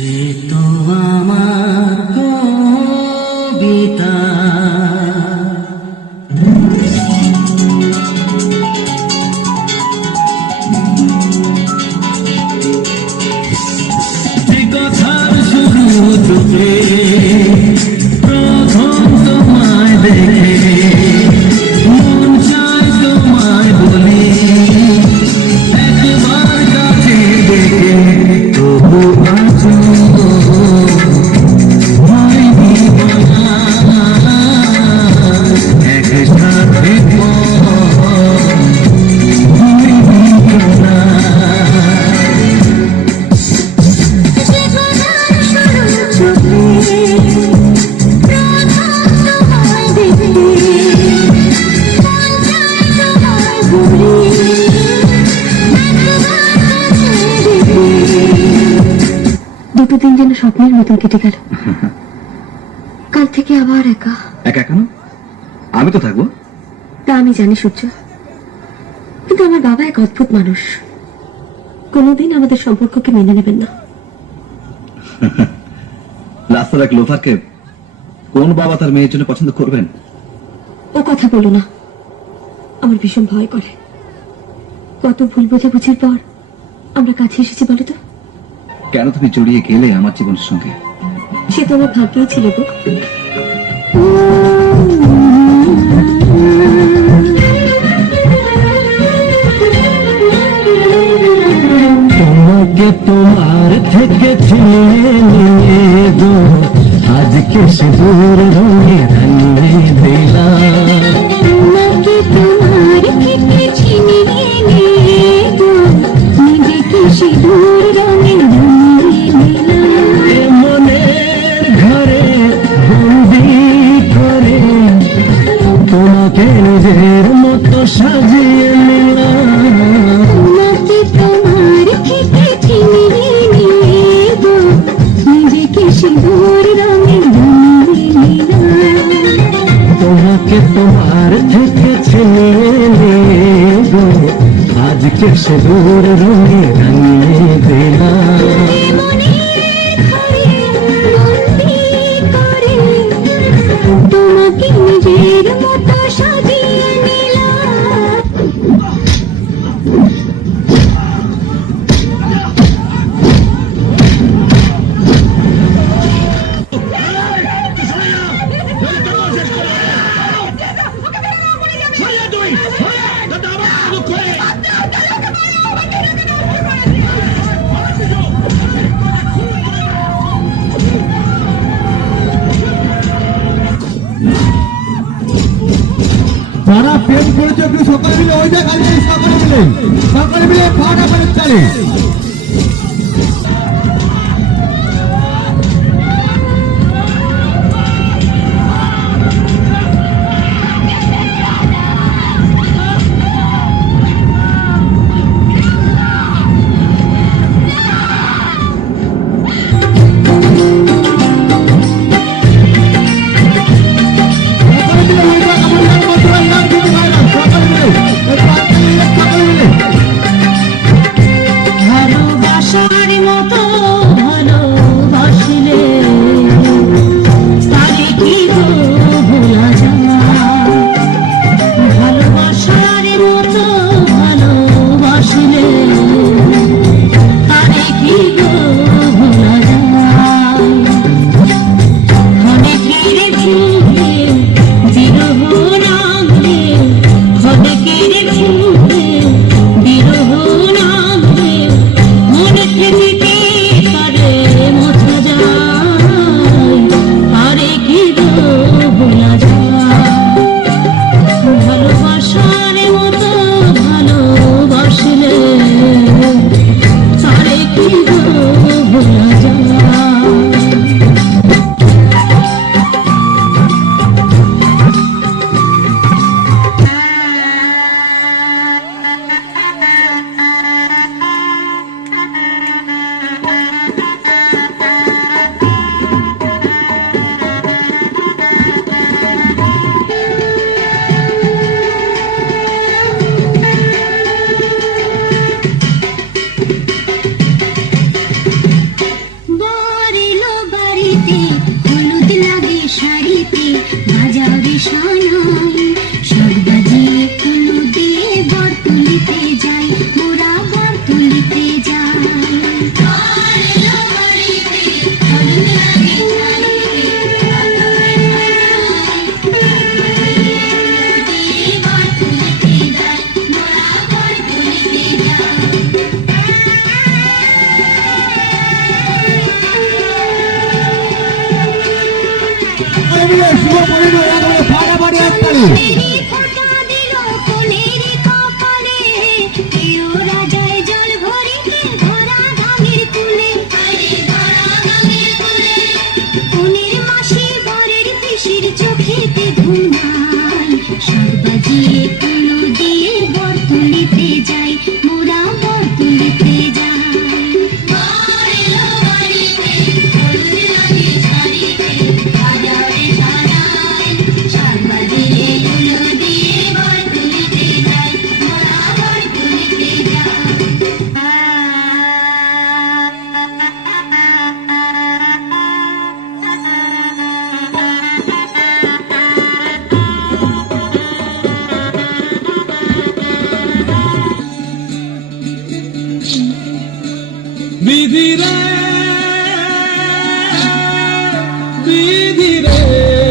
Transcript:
সে তো আমার কবিতা, যে কথার শুরু থেকে প্রথম তোমায় দেখে মন চায় তোমায় বলি, একবার কাছে দেখে তবু আছো হয়নি বলা, একসাথে হয়নি বলা। দুটো দিন যেন স্বপ্নের মতন কেটে গেল। কাল থেকে আবার একা। একা কেন? আমি তো থাকবো। তা আমি জানি সূর্য, কিন্তু আমার বাবা এক অদ্ভুত মানুষ, কোনোদিন আমাদের সম্পর্ককে মেনে নেবেন না। রাস্তার এক লোফারকে কোন বাবা তার মেয়ের জন্য পছন্দ করবেন? ও কথা বলো না, আমার ভীষণ ভয় করে। কত ভুল বোঝাবুঝির পর আমরা কাছে এসেছি বলো তো। কেন তুমি জড়িয়ে গেলে আমার জীবনের সঙ্গে? সে তো আমার ভাগ্যেই ছিল গো। তোমাকে তোমার থেকে ছিনিয়ে নিয়ে গো আজকে সে দূর রঙে রাঙিয়ে দিলাম। তোমাকে তোমার থেকে ছিনিয়ে নিয়ে গো নিজেকে সে দূর রঙে রাঙিয়ে দিলাম। এ মনের ঘরে বন্দি করে তোমাকে নিজের মতো সাজিয়ে নিলাম। তোমাকে তোমার থেকে ছিনিয়ে নিয়ে গো নিজেকে সে দূর রঙে রাঙিয়ে দিলাম। তোমাকে তোমার থেকে ছিনিয়ে নিয়ে গো আজকে সে দূর রঙে রাঙিয়ে দিলাম। তোমাকে নিজের মতো সাজিয়ে নিলাম। যারা প্রেম করেছে একটু সকালে মিলে ওই যে কাজে সকালে মিলে ফাটা করে চালে। ভালোবাসার মতো ভালোবাসলে তাকে কি গো ভোলা যায়? ভালোবাসার মতো ভালোবাসলে তাকে কি গো ভোলা যায়? অনেকের ফুলে বিরহ নামলে, অনেকের ফুলে বিরহ নামলে মন থেকে মিলে শুভ পরিণয় একেবারে ফাটাফাটি হাততালি।